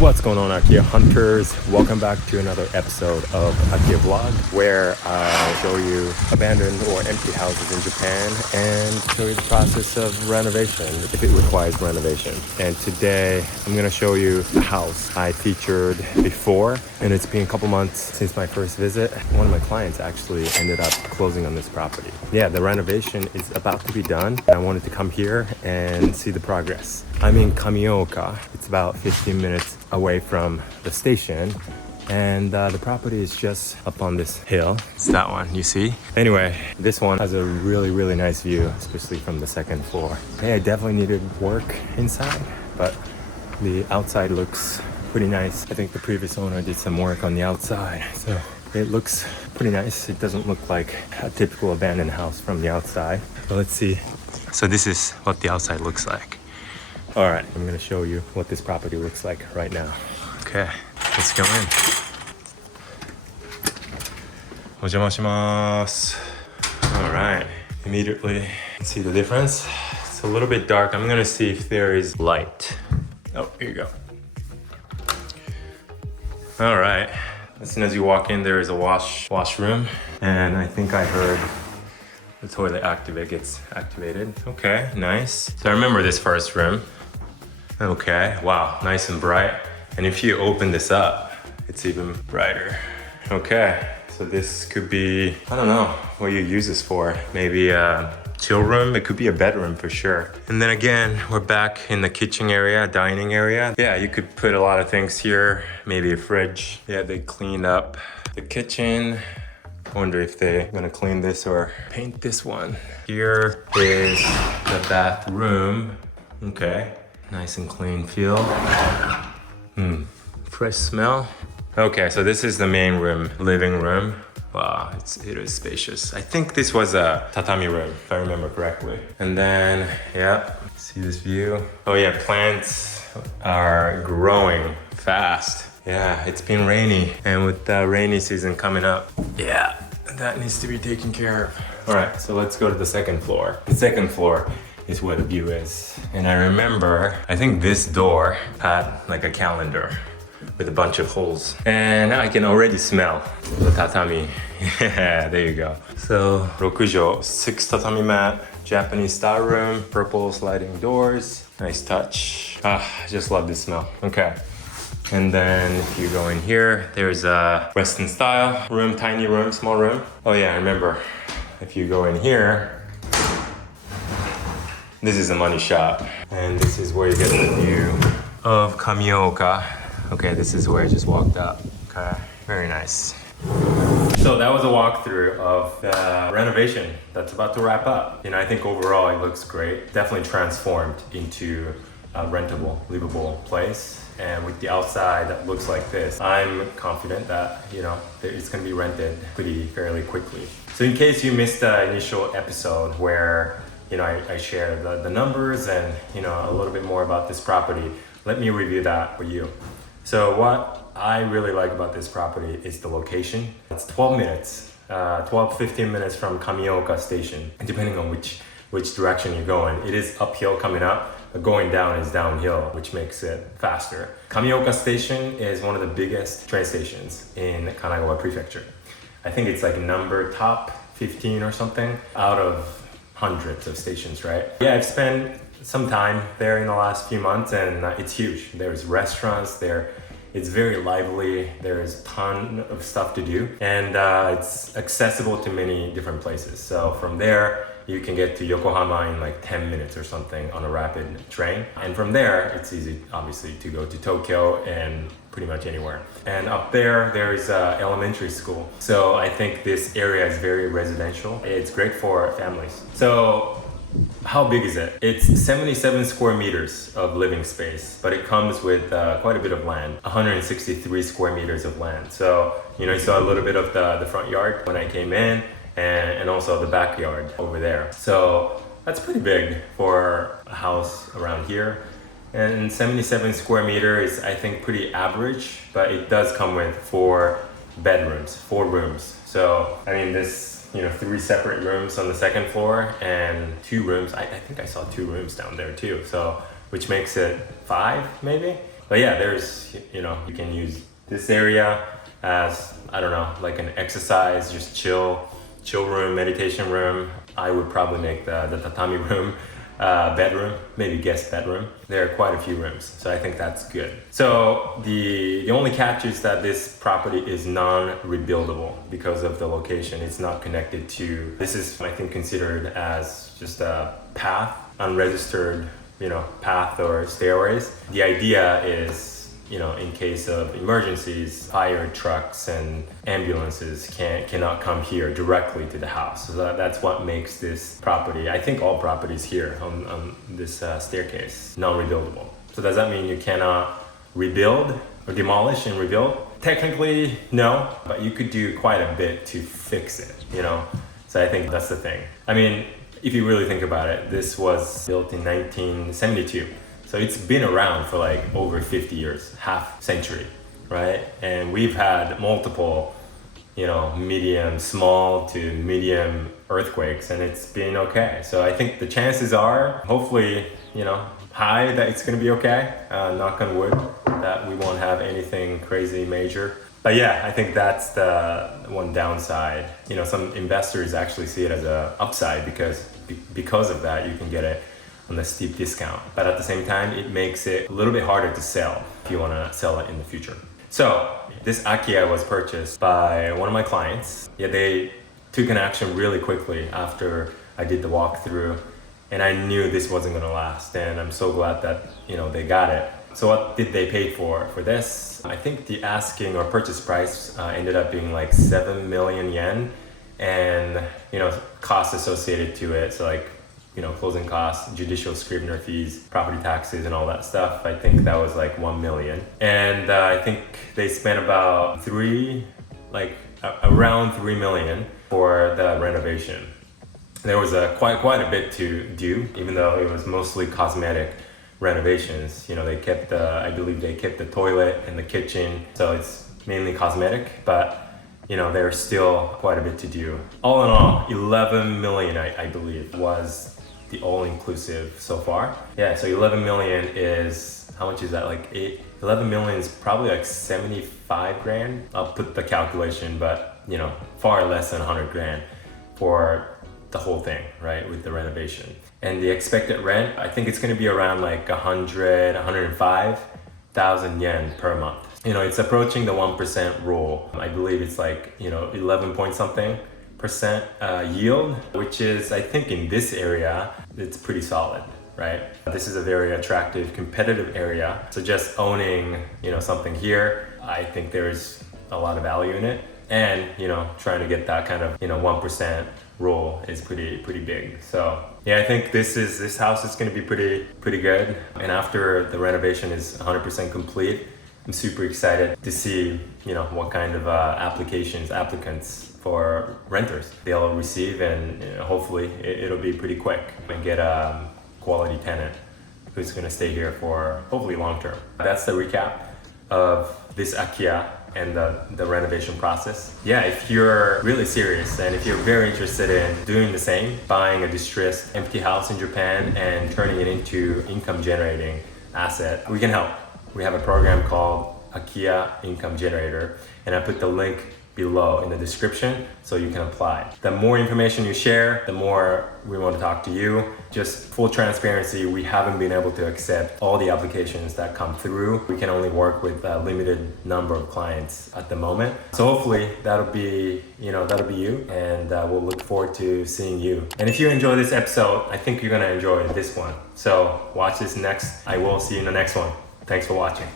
What's going on, Akiya Hunters? Welcome back to another episode of Akiya Vlog, where I'll show you abandoned or empty houses in Japan and show you the process of renovation if it requires renovation. And today I'm going to show you a house I featured before, and it's been a couple months since my first visit. One of my clients actually ended up closing on this property. Yeah, the renovation is about to be done, and I wanted to come here and see the progress. I'm in Kamioka. It's about 15 minutes away from the station, and the property is just up on this hill. It's that one, you see? Anyway, this one has a really nice view, especially from the second floor. Hey, I definitely needed work inside, but the outside looks pretty nice. I think the previous owner did some work on the outside, so it looks pretty nice. It doesn't look like a typical abandoned house from the outside. But let's see. So this is what the outside looks like. All right, I'm gonna show you what this property looks like right now. Okay, let's go in. お邪魔します. All right, immediately see the difference. It's a little bit dark. I'm gonna see if there is light. Oh, here you go. All right, as soon as you walk in, there is a washroom, and I think I heard the toilet gets activated. Okay, nice. So I remember this first room. Okay, wow, nice and bright. And if you open this up, it's even brighter. Okay, so this could be, I don't know what you use this for. Maybe a chill room, it could be a bedroom for sure. And then again, we're back in the kitchen area, dining area. Yeah, you could put a lot of things here, maybe a fridge. Yeah, they cleaned up the kitchen. I wonder if they're gonna clean this or paint this one. Here is the bathroom. Okay. Nice and clean feel. Fresh smell. Okay, so this is the main room, living room. Wow, it is spacious. I think this was a tatami room, if I remember correctly. And then, yeah, see this view. Oh yeah, plants are growing fast. Yeah, it's been rainy, and with the rainy season coming up, yeah, that needs to be taken care of. All right, so let's go to the second floor. The second floor is where the view is. And I remember, I think this door had like a calendar with a bunch of holes. And I can already smell the tatami. Yeah, there you go. So, 6 tatami mat, Japanese style room, purple sliding doors. Nice touch. I just love this smell. Okay. And then if you go in here, there's a Western style room, tiny room, small room. Oh yeah, I remember. If you go in here, this is a money shot, and this is where you get the view of Kamioka. Okay, this is where I just walked up. Okay, very nice. So that was a walkthrough of the renovation that's about to wrap up. You know, I think overall it looks great. Definitely transformed into a rentable, livable place. And with the outside that looks like this, I'm confident that, you know, it's gonna be rented fairly quickly. So in case you missed the initial episode where you know, I share the numbers and, you know, a little bit more about this property, let me review that for you. So what I really like about this property is the location. It's 12 minutes, 15 minutes from Kamioka station, depending on which direction you're going. It is uphill coming up, but going down is downhill, which makes it faster. Kamioka station is one of the biggest train stations in Kanagawa Prefecture. I think it's like number top 15 or something out of hundreds of stations, right? Yeah, I've spent some time there in the last few months, and it's huge. There's restaurants there. It's very lively. There's a ton of stuff to do, and it's accessible to many different places. So from there, you can get to Yokohama in like 10 minutes or something on a rapid train. And from there, it's easy, obviously, to go to Tokyo and pretty much anywhere. And up there is an elementary school. So I think this area is very residential. It's great for families. So how big is it? It's 77 square meters of living space, but it comes with quite a bit of land, 163 square meters of land. So, you know, you saw a little bit of the front yard when I came in, and also the backyard over there. So that's pretty big for a house around here. And 77 square meters is, I think, pretty average, but it does come with 4 rooms. So, I mean, this, you know, 3 separate rooms on the second floor and 2 rooms. I think I saw 2 rooms down there too. So, which makes it 5 maybe. But yeah, there's, you know, you can use this area as, I don't know, like an exercise, just chill room, meditation room. I would probably make the tatami room bedroom, maybe guest bedroom. There are quite a few rooms, so I think that's good. So the only catch is that this property is non-rebuildable because of the location. It's not connected to, this is I think considered as just a path, unregistered, you know, path or stairways. The idea is, you know, in case of emergencies, fire trucks and ambulances cannot come here directly to the house. So that's what makes this property, I think all properties here on this staircase, non-rebuildable. So does that mean you cannot rebuild or demolish and rebuild? Technically, no, but you could do quite a bit to fix it, you know? So I think that's the thing. I mean, if you really think about it, this was built in 1972. So it's been around for like over 50 years, half century, right? And we've had multiple, you know, small to medium earthquakes, and it's been okay. So I think the chances are, hopefully, you know, high that it's gonna be okay. Knock on wood, that we won't have anything crazy major. But yeah, I think that's the one downside. You know, some investors actually see it as a upside because of that, you can get it on a steep discount. But at the same time, it makes it a little bit harder to sell if you want to sell it in the future. So this Akiya was purchased by one of my clients. Yeah, they took an action really quickly after I did the walkthrough, and I knew this wasn't going to last, and I'm so glad that, you know, they got it. So what did they pay for this? I think the asking or purchase price ended up being like 7 million yen, and, you know, costs associated to it. So like, you know, closing costs, judicial scrivener fees, property taxes, and all that stuff. I think that was like 1 million. And I think they spent about around 3 million for the renovation. There was quite a bit to do, even though it was mostly cosmetic renovations. You know, I believe they kept the toilet and the kitchen, so it's mainly cosmetic, but you know, there's still quite a bit to do. All in all, 11 million, I believe, was the all-inclusive so far. Yeah, so 11 million is, how much is that? Like 11 million is probably like 75 grand. I'll put the calculation, but you know, far less than 100 grand for the whole thing, right? With the renovation. And the expected rent, I think it's gonna be around like 105,000 yen per month. You know, it's approaching the 1% rule. I believe it's like, you know, 11 point something percent yield, which is, I think in this area, it's pretty solid, right? This is a very attractive, competitive area. So just owning, you know, something here, I think there's a lot of value in it. And, you know, trying to get that kind of, you know, 1% rule is pretty big. So yeah, I think this house is going to be pretty good. And after the renovation is 100% complete, I'm super excited to see, you know, what kind of applicants for renters they'll receive, and you know, hopefully it'll be pretty quick and get a quality tenant who's going to stay here for hopefully long term. That's the recap of this Akiya and the renovation process. Yeah, if you're really serious and if you're very interested in doing the same, buying a distressed empty house in Japan and turning it into income generating asset, we can help. We have a program called Akiya Income Generator, and I put the link below in the description so you can apply. The more information you share, the more we want to talk to you. Just full transparency, we haven't been able to accept all the applications that come through. We can only work with a limited number of clients at the moment. So hopefully that'll be you, and we'll look forward to seeing you. And if you enjoy this episode, I think you're gonna enjoy this one. So watch this next. I will see you in the next one. Thanks for watching.